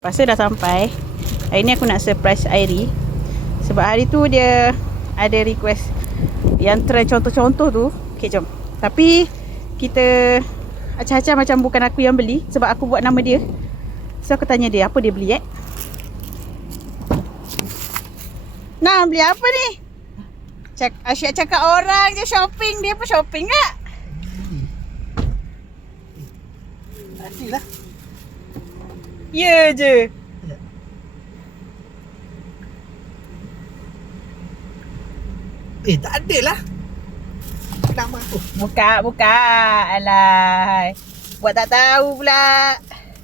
Lepas tu dah sampai. Hari ni aku nak surprise Airi. Sebab hari tu dia ada request yang trend contoh-contoh tu. Okay, jom. Tapi kita acah-acah macam bukan aku yang beli, sebab aku buat nama dia. So aku tanya dia, apa dia beli Nah, beli apa ni? Asyik cakap orang je shopping. Dia pun shopping tak? Pastilah. Ya je. Tak ada lah. Nama aku. Buka. Alah. Buat tak tahu pula.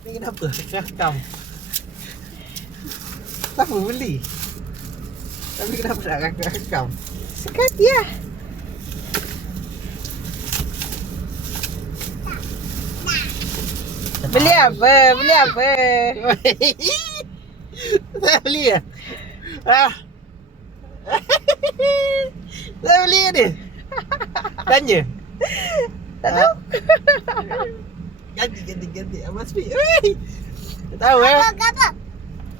Ni kenapa? Rakam. Siapa beli? Tapi kenapa nak rakam? Sekali lah. Beli apa? Saya beli ya? Saya beli ke dia? Tanya. Tak tahu. Ganti. Abang speak. Tak tahu Apa?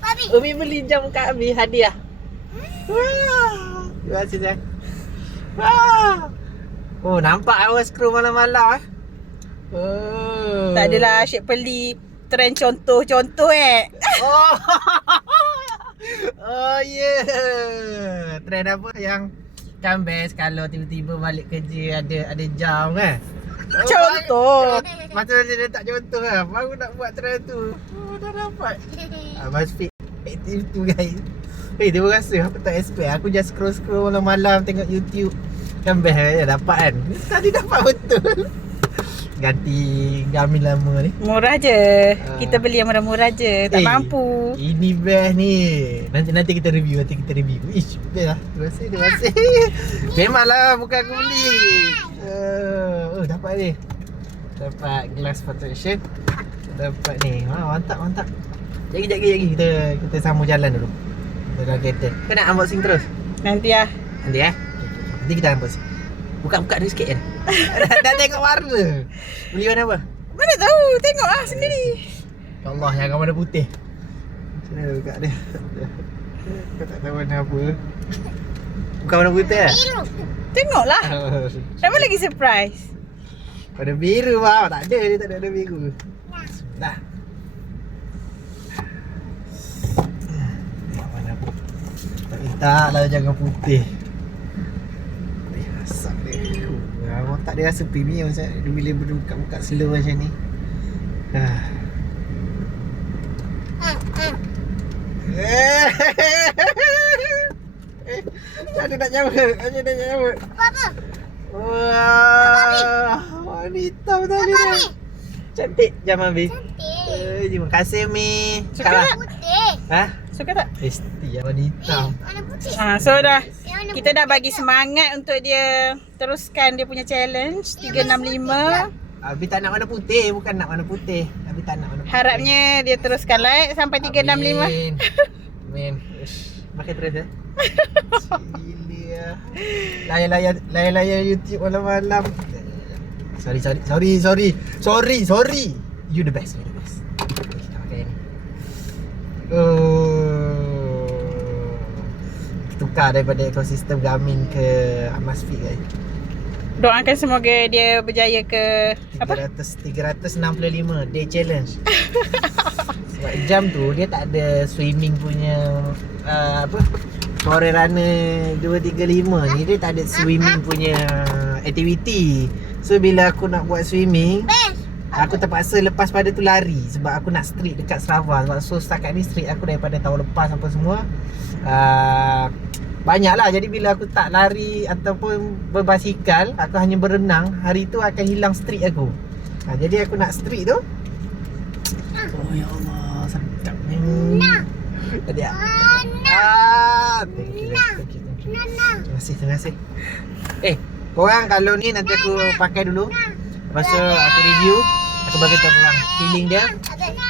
Babi. Umi beli jam kat Abi hadiah. Terima kasih sayang. Oh, nampak awak scroll malam-malam Oh. Tak adalah asyik beli trend contoh-contoh Oh yeah. Trend apa yang kan best kalau tiba-tiba balik kerja ada jam kan? Contoh. Macam dia tak contoh lah. Baru nak buat trend tu. Dah dapat. Abang speak aktif tu guys. Terima kasih. Aku tak expect. Aku just scroll malam-malam tengok YouTube. Kan best kan dapat kan. Tadi dapat betul. Ganti Garmin lama ni. Murah je. Kita beli yang murah-murah je. Tak mampu. Ini best ni. Nanti kita review. Ish, best lah. Terima kasih. Memanglah bukan aku beli. Dapat ni. Dapat glass protection. Dapat ni. Mantap. Jagi. Kita sambung jalan dulu. Dalam kereta. Kau nak unboxing terus? Nanti lah. Nanti kita unboxing. Buka dia sikit kan? Dah tengok warna. Beli warna apa? Mana tahu. Tengok lah sendiri. Ya Allah, yang warna putih. Macam mana buka dia? Kau tak tahu warna apa? Bukan warna putih lah? Biru. Tengoklah. Siapa lagi surprise? Warna biru bang. Tak ada, dia tak ada biru. Dah. Warna putih. Tak lah, jangan putih. Asap dia. Tak dia rasa premium bila buka slow macam ni. Ada nak nyamuk. Apa? Wah, wanita betul ni. Cantik jam Abi. Cantik. Terima kasih Mi. Suka tak? Putih. Suka tak? Pasti wanita. Warna putih. So dah. Yang warna Kita dah bagi semangat untuk dia teruskan dia punya challenge 365. Abi tak nak warna putih, bukan nak warna putih. Abi tak nak warna putih. Harapnya dia teruskan like sampai 365. Amin. Makan terus ya. Cilia. Layar YouTube malam-malam. Sorry. You the best. Kita pakai ni. Tukar daripada ekosistem Garmin ke Amazfit guys. Doakan semoga dia berjaya ke apa? 365 day challenge. Sebab jam tu dia tak ada swimming punya Forerunner 235 ni dia tak ada swimming punya activity. So bila aku nak buat swimming, aku terpaksa lepas pada tu lari sebab aku nak street dekat Sarawak. So setakat ni street aku daripada tahun lepas apa semua banyak lah. Jadi bila aku tak lari ataupun berbasikal, aku hanya berenang, hari tu akan hilang street aku. Jadi aku nak street tu. Oh ya Allah, sedap ni. Tadi thank you. Terima kasih. Korang kalau ni nanti aku pakai dulu. Lepas tu aku review, aku bagi tahu korang feeling dia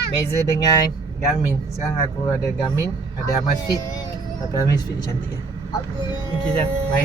beza dengan Garmin. Sekarang aku ada Garmin, ada Amazfit. Tapi Amazfit dia cantik ya. Thank you Zan. Bye.